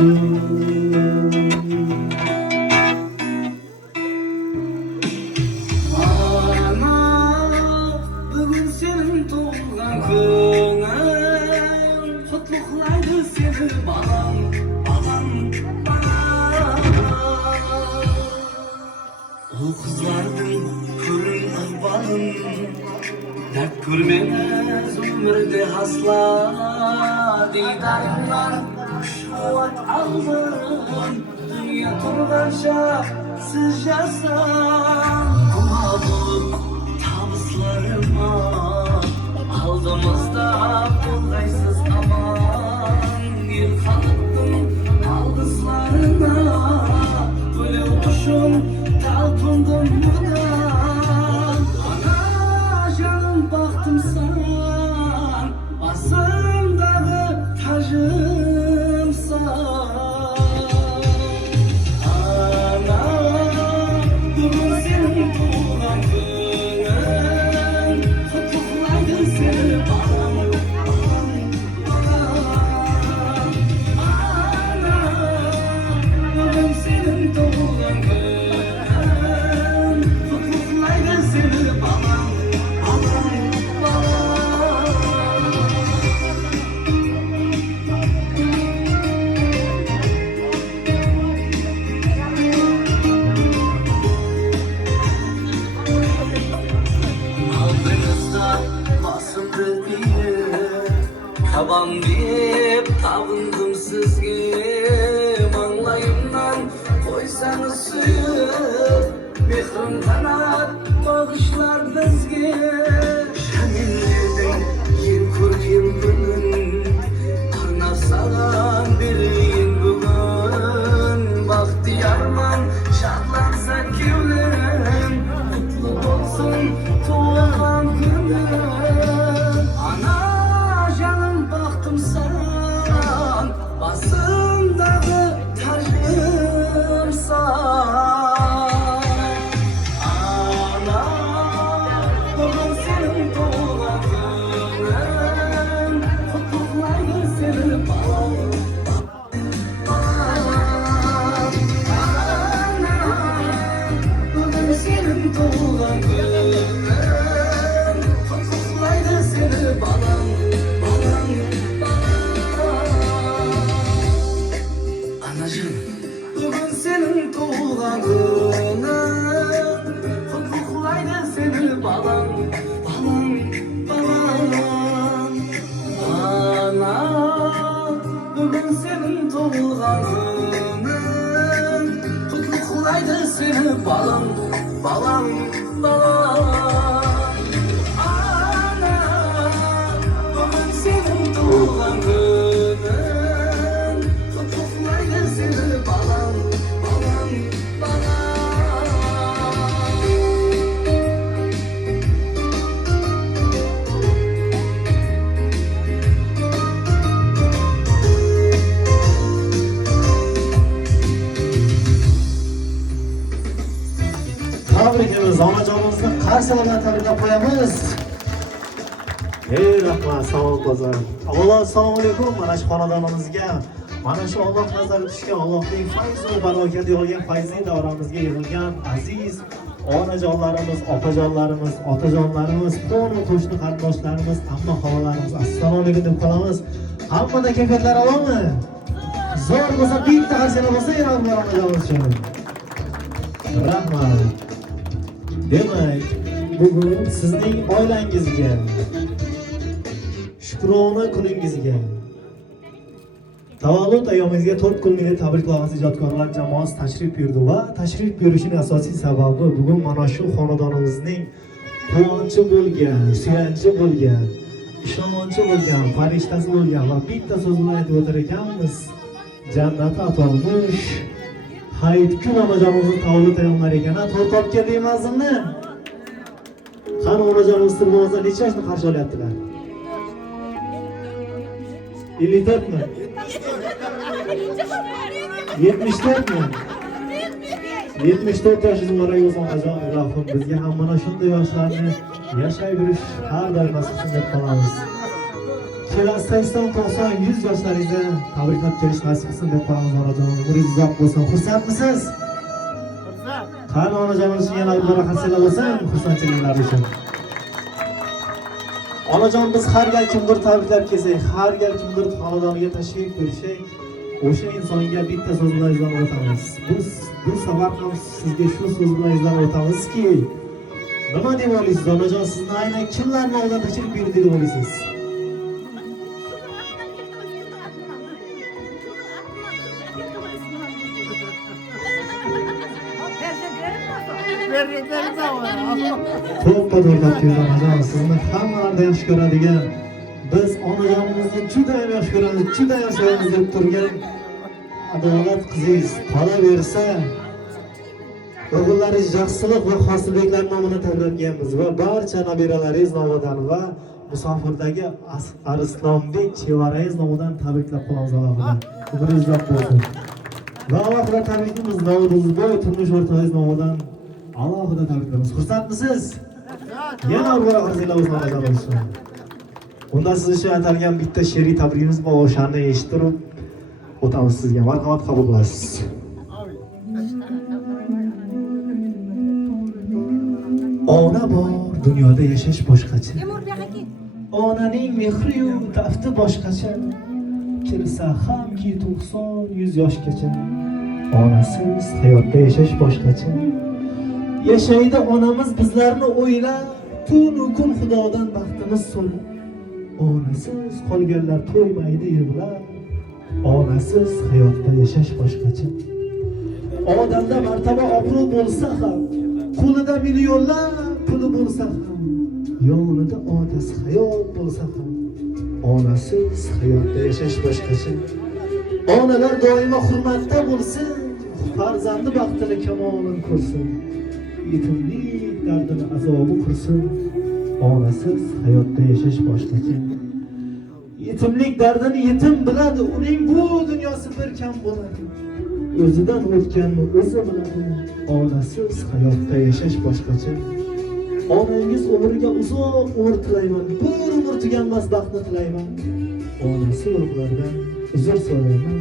Dert görmez ömürde hasla Didarından şuvat aldım Dünya turganca siz yazsan Kuma bulup tavızlarıma Aldığımızda buradayız aman Yırkalıktım aldızlarına Böyle uçuşum talpındım buradan baktım sen, basımdağı tacımsan. Ana, bugün senin tuğan günün, kutluqlaydı seni bağım. Ana, bugün senin tuğan günün, kutluqlaydı seni bağım. Kaban deyip tavındım sizge Manglayımdan koysanız suyu Mehrim kanat bağışlar bizge Şamillerden yen көрген günün Arnab sağan bereyim bugün Bahtiyarman şadlansa kevlerim Kutlu olsun tuğan günün basımdağı tacımsan Ana, bugün senin tuğan günün Kutluqlaydı seni bağım Ana, bugün senin tuğan günün Kutluqlaydı seni bağım Bugün senin tuğan günün Kutluqlaydı seni balam balam Ana, bugün senin tuğan günün Kutluqlaydı seni balam balam Ana, bugün senin tuğan günün Tabrikimiz onajonimizni qarshi bilan tabriklab qo'yamiz. Ey rahmat, sog' bo'ling. Avvalo assalomu alaykum. Mana shu xonadonimizga, mana shu Alloh nazari tushgan, Allohning fayz va barokati yog'gan fayzli davramizga yig'ilgan aziz onajonlarimiz, opajonlarimiz, otajonlarimiz, qo'ni qo'shni qarindoshlarimiz, amma xolalarimiz, assalomu alaykum deb qolamiz. Hammada kayfiyatlar aloqmi? Zo'r bo'lsa bitta harsana bo'lsa, yana onajonimiz uchun. Rahmat. Demak, bugun sizning oilangizga, shukrona kuningizga, tavallud ayyomingizga 4 kunlik tabriklaymiz. Ijodkorlar jamoasi tashrif buyurdi va tashrif buyurishining asosiy sababi bugun mana shu xonadonimizning quvonchi bo'lgan, suyanchi bo'lgan, ishonchi bo'lgan, farishtasi bo'lgan va bitta so'z bilan aytib o'tar ekanmiz. Jannat atalmish Hayitgul onajonimizni tavallud ayyomlari ekan. To'rt olib keldik mazmunni. Qani onajonimiz turmasa necha yoshni qarshi olyaptilar? 54 mi? 74 mi? 74 yoshingiz bor ekan onajon, ilohim bizga ham mana shunday yoshlarni yashayverish har doim nasib qilib qolamiz. kelasi 80-90-100 yoshlaringizni tabriklab kelish nasib qilsin deb qolamiz onajon. Umringiz uzoq bo'lsin. Xursandmisiz? Qani onajonimiz uchun yana bir bora qarsaklar bo'lsin, xursandchiliklar uchun. Onajon, biz har gal kimdir tabriklab kelsak, har gal kimdir xonadoniga tashrif buyursak, o'sha insonga bitta so'z bilan izlanib o'tamiz. Bu safar ham sizga shu so'z bilan izlanib o'tamizki, nima deb o'ylaysiz onajon? Sizni aynan kimlarning oldidan tashrif buyurdi deb o'ylaysiz? To'ppa to'rtlab kelgan onajon, sizni hammalarda yaxshi ko'radigan, biz onajonimizni juda ham yaxshi ko'ramiz, juda ham sevamiz deb turgan adolat qizingiz qolaversa, o'g'illaringiz Yaxshilik va Hosilbeklar nomidan tabriklabmiz va barcha nabiralaringiz nomidan va musofirdagi Arslonbek chevarangiz nomidan tabriklab qolamiz alohida. Umringiz uzoq bo'lsin. Va alohida tabrikimiz Navro'zboy turmush o'rtog'ingiz nomidan alohida tabriklaymiz. Xursandmisiz? Yana bir bora qarsaklar bo'lsin onajon. Unda siz uchun atalgan bitta she'riy tabrikimiz bor, o'shani eshittirib o'tamiz sizga. Marhamat qabul qilasiz. Ona bor, dunyoda yashash boshqacha. Onaning mehri-yu tafti boshqacha. Kirsa hamki 90-100 yoshgacha. Onasiz hayotda yashash boshqacha. Yashaydi onamiz bizlarni o'ylab, tun-u kun Xudodan baxtimiz so'rab. Onasiz qolganlar to'ymaydi yig'lab. Onasiz hayotda yashash boshqacha. Odamda martaba obro' bo'lsa ham, qo'lida millionlar puli bo'lsa ham, yonida otasi hayot bo'lsa ham, onasiz hayotda yashash boshqacha. Onalar doimo hurmatda bo'lsin, farzandi baxtini kamolini ko'rsin. Yetimlik dardini azobi qursin, onasiz hayotda yashash boshqacha. Yetimlik dardini yetim biladi, uning bu dunyosi bir kam bo'ladi. O'zidan o'tganni o'zi biladi, onasiz hayotda yashash boshqacha. Onangiz umriga uzoq umr tilayman, bir umr tuganmas baxtni tilayman. Onasi ruhlardan uzr so'rayman,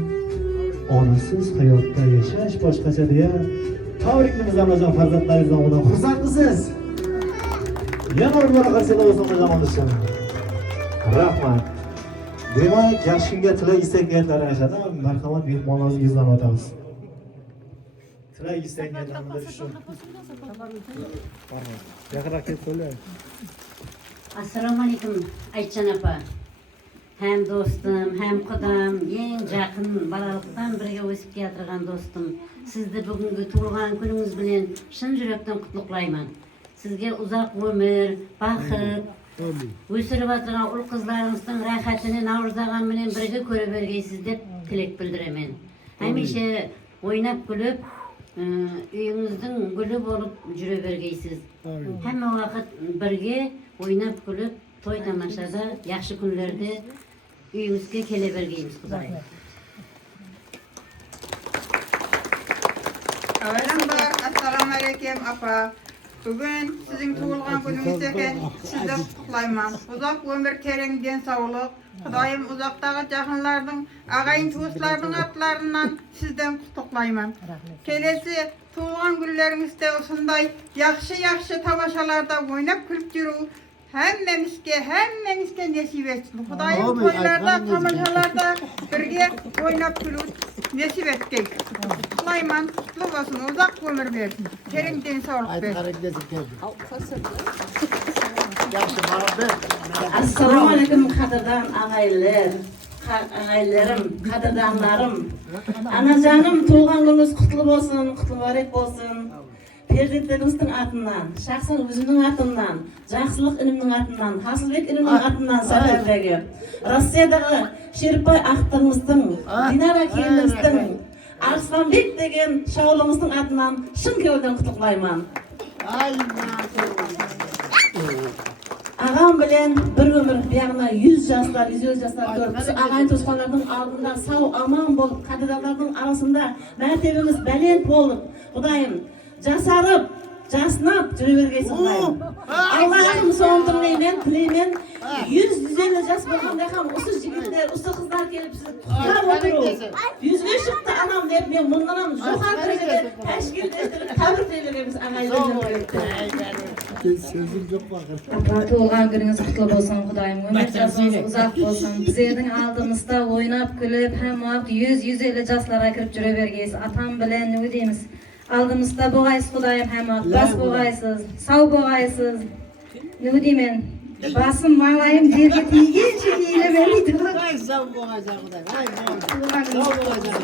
onasiz hayotda yashash boshqacha deya tabriklaymiz onajon farzandlaringiz nomidan. Xursandmisiz? Yana bir bora qarsaklar bo'lsin onajon uchun. Rahmat. Demak, yaxshi kunga tilak istak niyatlari yashadi. Marhamat, mehmonlaringizdan o'tamiz. Tilak istak niyatlarni shu. Yaqinroq kelib qo'ying. Assalomu alaykum Aytchan opa. Hem do'stim, hem qudam, eng yaqin bolalikdan birga o'sib keltirgan do'stim. Sizni bugungi tug'ilgan kuningiz bilan chin yurakdan qutlug'layman. Sizga uzoq umr, baxt, o'sirib o'tirgan ul qizlaringizning rohatini Navro'zag'am bilan birga ko'rib bergaysiz deb tilak bildiraman. Hamisha o'ynab kulib, uyingizning guli bo'lib yura bergaysiz. Hamma vaqt birga o'ynab kulib, to'y tomashada, yaxshi kunlarda uyingizga kela bergaymiz, Xudoyim. Avvalambor assalomu alaykum opa. Bugun sizning tug'ilgan kuningiz ekan, sizni qutlayman. Uzoq umr, teringden sog'lik. Xudoyim uzoqdagi jahonlarning, ag'ayin do'stlarning atlaridan sizdan qutlug'layman. Kelesi tug'ilgan kunlaringizda shunday yaxshi tomoshalarda o'ynab kulib yurib, hammamizga nasib etsin. Xudoyim to'ylarda, tomoshalarda birga o'ynab kulib nasib etsin. Qutlayman, qutlug' bo'lsin, uzoq umr bersin. Teringden sog'lik bersin. Assalomu alaykum qadrdon ağaylarim, qadrdonlarim. Anajonim, tug'ilgan kuningiz qutlug' bo'lsin, qutlug'barak bo'lsin. Prezidentlerimizning atidan, shaxsan o'zimning atimdan, Yaxshilik inimning atidan, Hosilbek inimning atidan safardagi Rossiyadagi Sherpay axtimizning, Dinara kelinimizning, Arslonbek degan shog'limizning atidan chin ko'ngildan qutlug'layman. Ağam bilen bir ömür buyog'ina 100 yoshlar, 100 yoshlar ko'rib, ag'ayin to'sqonlarning oldida sog' omon bo'lib, qadrdonlarning orasida martabamiz baland bo'lib, Xudoyim jasarib, Jasnap Cürebergeysi Xudayım. Allah'ım soğundurmaymen, tileymen 100-150 jas bo'lganda ham o'sha yigitlar, o'sha qizlar kelib sizni tutar o'tirib. 100 ga chiqdi anam deb men bundan ham jo'xar darajada tashkil ettirib tabriklaymiz angaylarni. Sözüm yok bakın. Apa tug'ilgan kuningiz qutlug' bo'lsin, Xudoyim umr jasosi uzoq bo'lsin. Bizning oldimizda o'ynab kulib, hamma 100-150 jaslarga kirib juravergaysiz. Atam bilan nima deymiz? Oldimizda bo'lg'aysiz, Xudoyim hamma bas bo'lg'aysiz, sog' bo'lg'aysiz. Nima deyman? Basım malayım yerga teggancha yeylaman deydi. Sağ bo'lacak Xudoy. Sağ bo'lacak.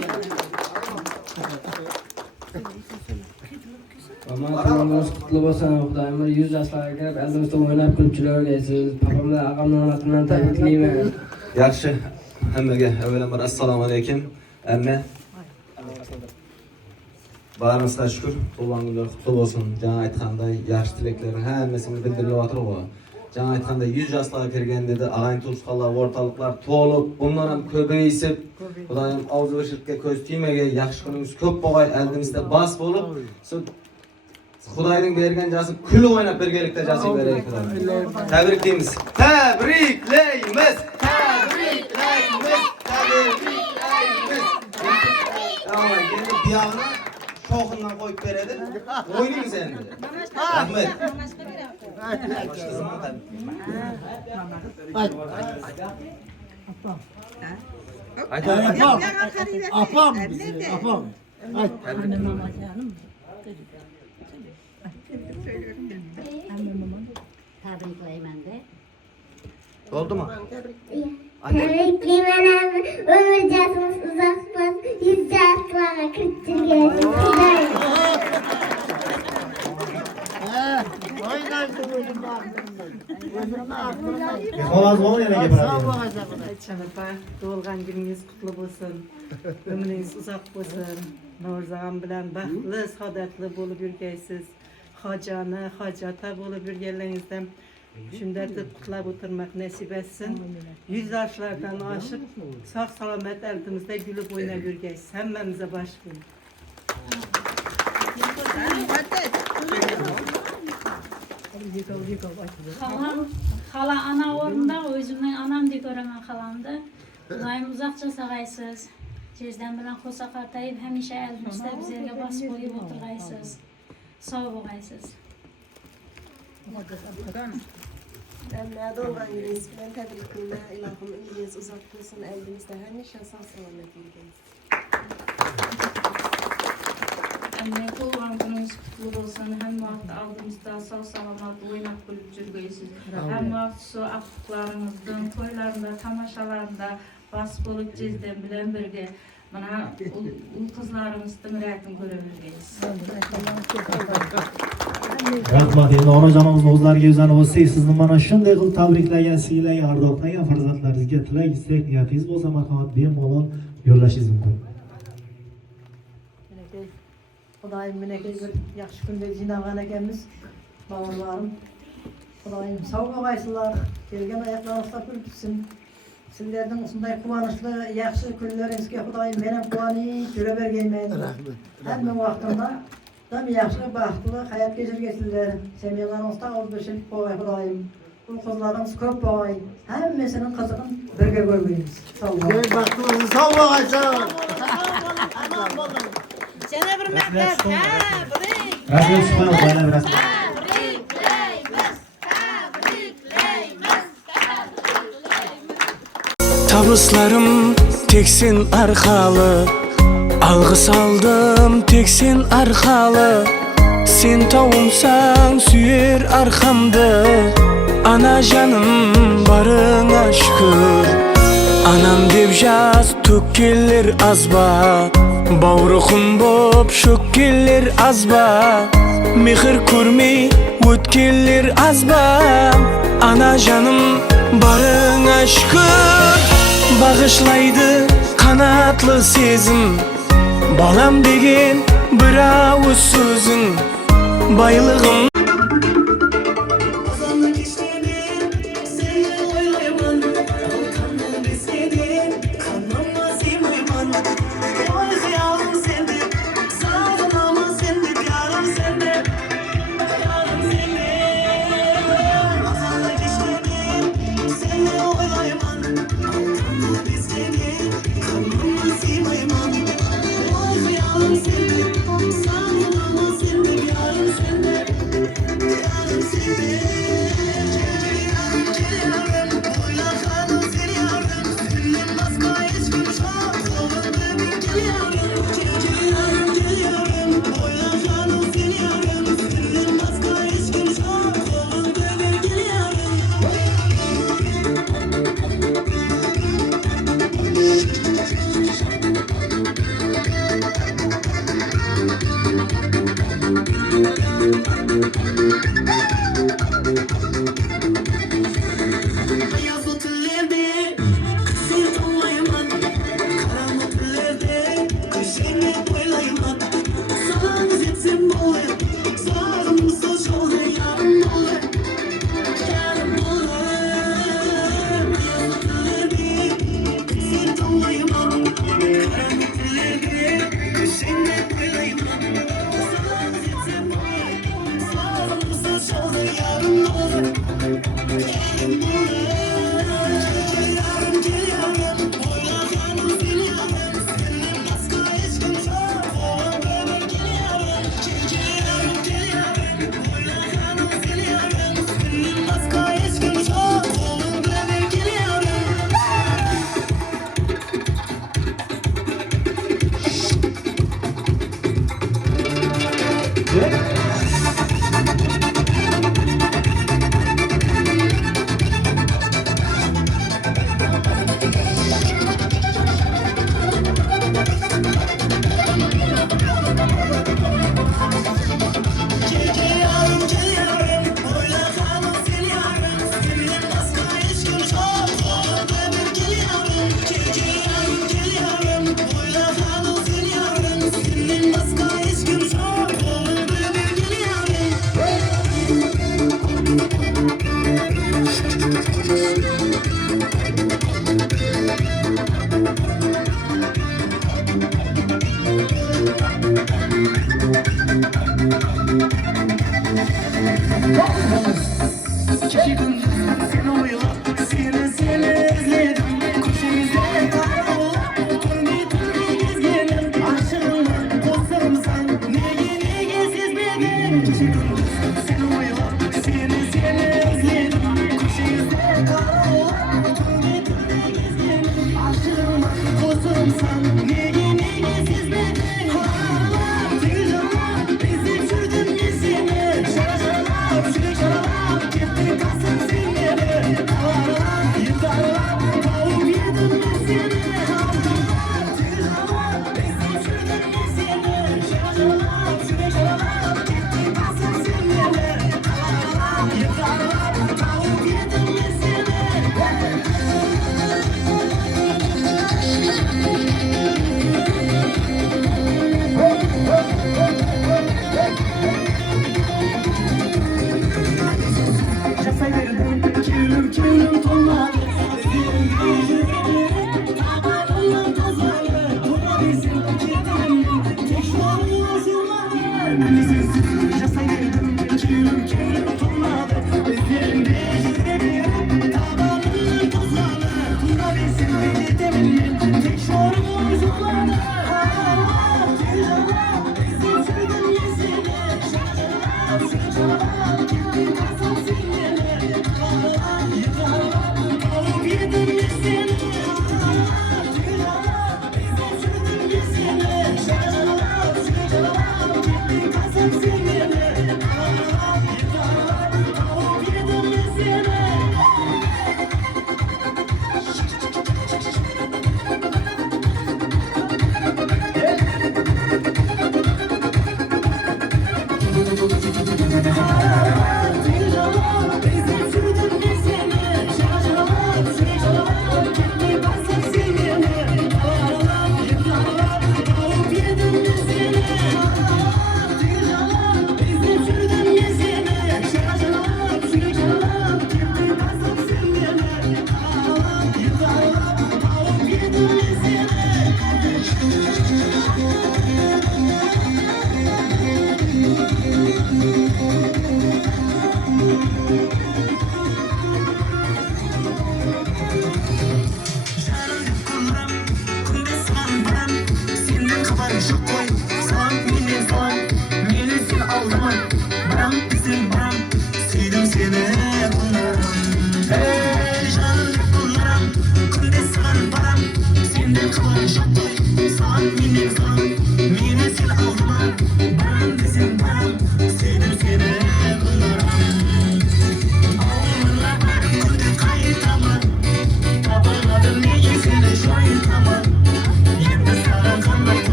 Amanlarınız kutlu olsun Xudayım. 100 yaşlarga kirib, eldimizda o'ynab kulib yuraverasiz. Papamdan, ağamdan, onamdan tabriklayman. Yaxshi. Hammaga avvalambor assalomu alaykum. Amma barimizga shukr, tug'ilgan kunlar qutlu bo'lsin. Jana aytganday yaxshi tilaklarning hammasini bildirilyapti. Jana aytganday 100 yaşlarga kirgan dedi, ag'ay to'sqanlar, o'rtoqlar to'lib, bundan ham ko'payib, Xudayim og'zi va shirkka ko'z tiymagay, yaxshi kuningiz ko'p bo'lg'ay, eldimizda bas bo'lib, Xudayning bergan jasi kulib o'ynab birgalikda jasi beraylik. Tabriklaymiz. Tabriklaymiz. Tabriklaymiz. Tabriklaymiz. Tamam, endi buyog'ini shoxundan qo'yib beradi. O'ynaymiz endi. Rahmat. Apam. Tabriklayman de. Oldu mu? Tabriklayman. Ömür jasımız uzak bo'lsin. 100 yaşlarga kirib jurgaysiz. Xolos bo'lgan yana gapiradi. Aytchanapa, tug'ilgan kuningiz qutlug' bo'lsin. Umringiz uzoq bo'lsin. Norzag'am bilan baxtli, saodatli bo'lib yurgaysiz. Hojona, hojata bo'lib yurganlaringizdan shunday deb qutlab o'tirmak nasib etsin. 100 yoshlardan oshib, sog' salomat eldimizda gulib o'ynab yurgaysiz. Hammamizga bosh qo'ying. Hala ana o'rnida, o'zimning onamdek ko'raman xalamni. Xudoyim uzoqcha sog'aysiz. Tezdan bilan qo'sa qartayib, hamisha eldimizda bizlarga bos qo'yib o'tirgaysiz. Sog' bo'lgaysiz. Amma doğan yüreğiniz bilen tebrikimle ilahım iyiniz uzak olsun eldinizde hamisha sağ selamet yurgaysiz. Anne tug'ilgan kuningiz qutlug' bo'lsin. Hamma vaqt oldimizda sog' salomat o'ynab kulib jurgaysiz. Hamma vaqt shu aftuqlaringizdan, to'ylarında, tomoshalarında bas bo'lib jezdan bilan birga mana u qizlarimizning rayatini ko'ravergaysiz. Rahmat. Endi onajonimizni o'zlariga o'zani bo'lsak, sizni mana shunday qilib tabriklagan, siylagan, ardoqlagan farzandlaringizga tilak, istak, niyatingiz bo'lsa, marhamat bemalol yo'llashingiz mumkin. Xudayim meneki bir yaxshi kunda jinagan ekanmiz. Balalarım. Xudayim sog' bo'lgaysizlar. Kelgan oyoqlaringizga pul tutsin. Sizlerden usunday quvonchli yaxshi kunlaringizga Xudayim men ham quvonib yura bergayman. Rahmat. Hamma vaqtimda tam yaxshi, baxtli hayot kechirgaysizlar. Semiyalaringizda o'zbishlik bo'lay Xudayim. Bu qizlarimiz ko'p bo'lay. Hammasining qizig'ini birga ko'rmaymiz. Sog' bo'ling. Baxtli sog' bo'lgaysiz. Sana bir maqtab. Tabrik. Rahmat, subhanalloh, yana bir rahmat. Tabuslarım teksin arxalı, algыс aldım teksin arxalı. Sen tavumsan süyer arxamdı, ana canım barına şükür. Anam deb jaz tökkeller azba, bavruqum bob şökkeller azba. Mehr ko'rmay o'tkeller azba, ana canım barına şükür. Bağışlaydı kanatlı sezim, balam degen bir ağız sözün, baylığım. Yıkarlar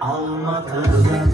Almatıda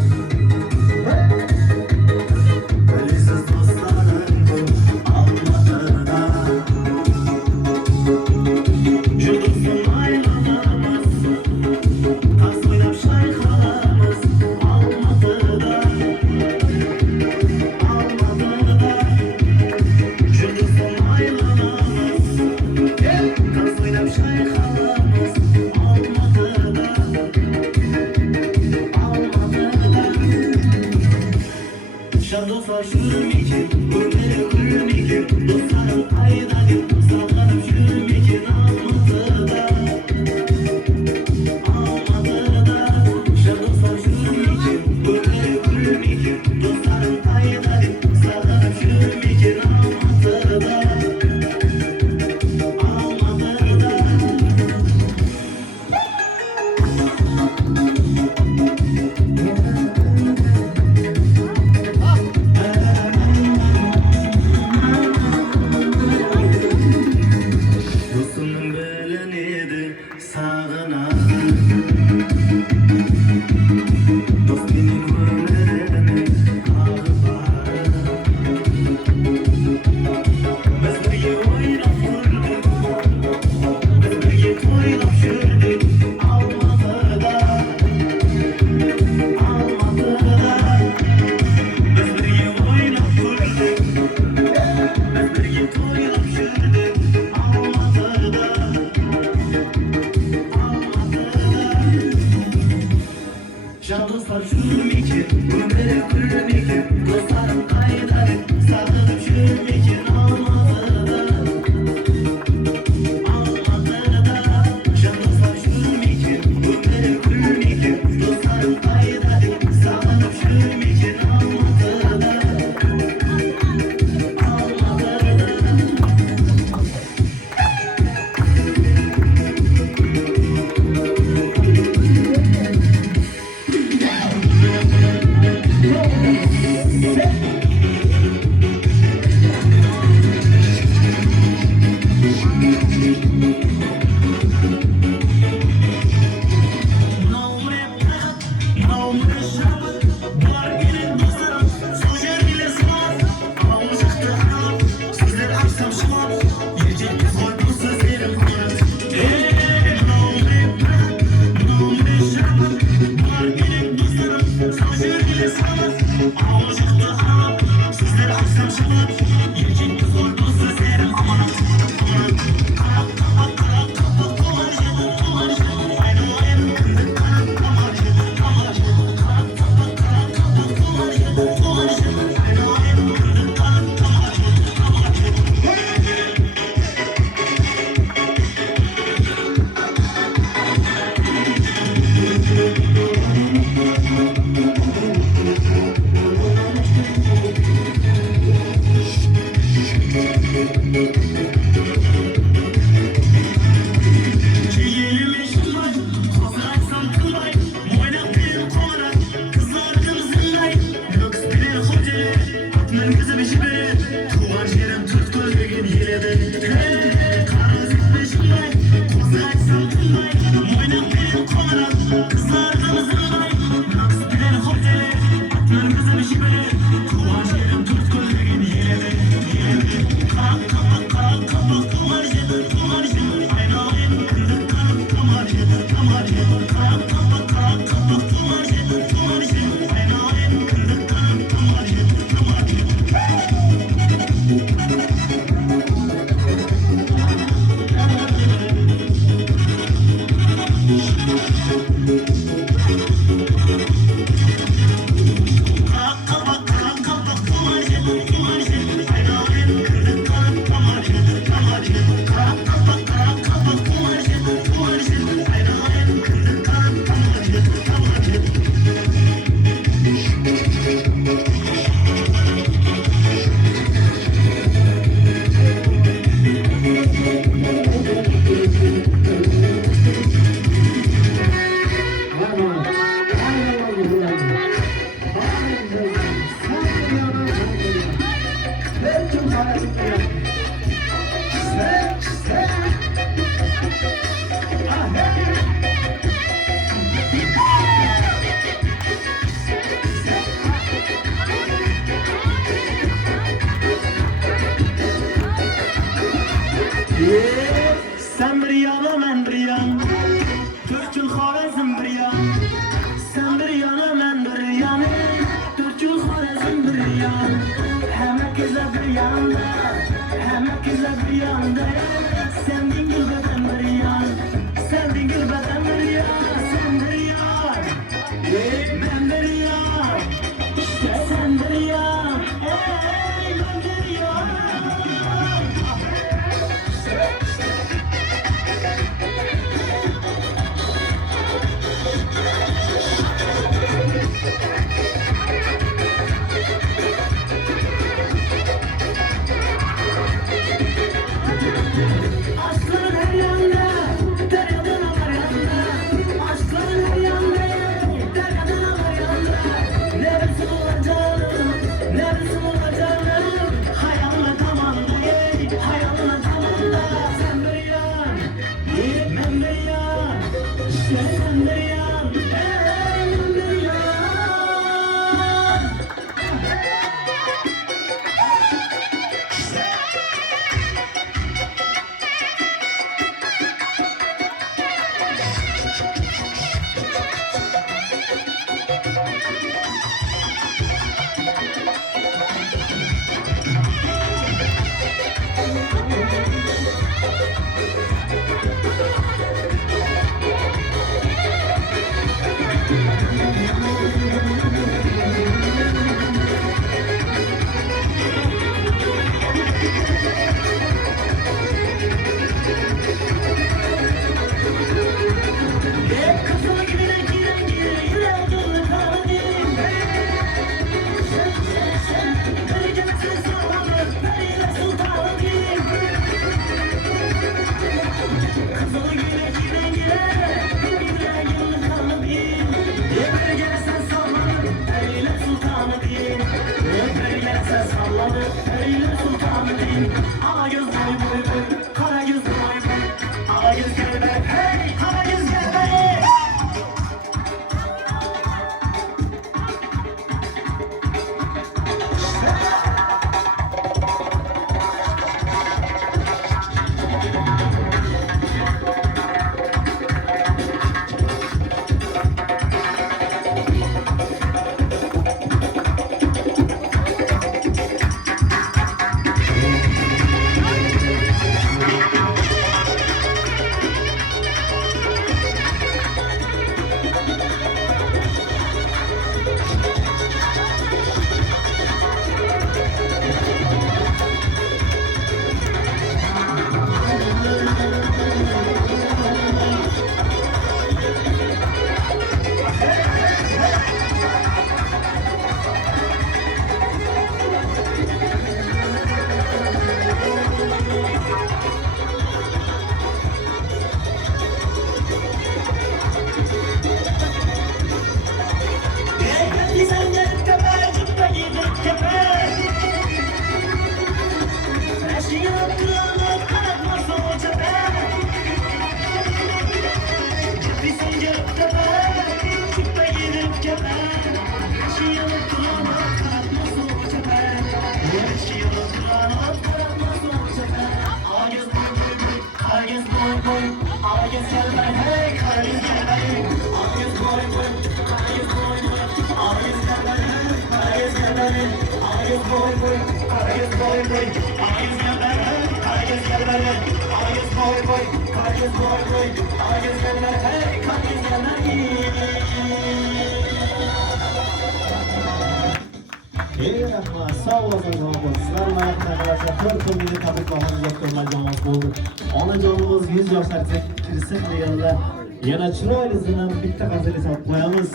Sağ olasın Mahmut. Sizlerin ayakına arkadaşlar 4 kulmini tabriklamanız doktorlar oldu. Onajonimiz 100 yoshlar kirsin deganlar. Yana chiroyli bitta g'azal esa qo'yamiz.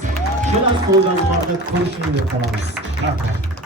Shular so'zlarda ko'rishingni qolamiz. Rahmat.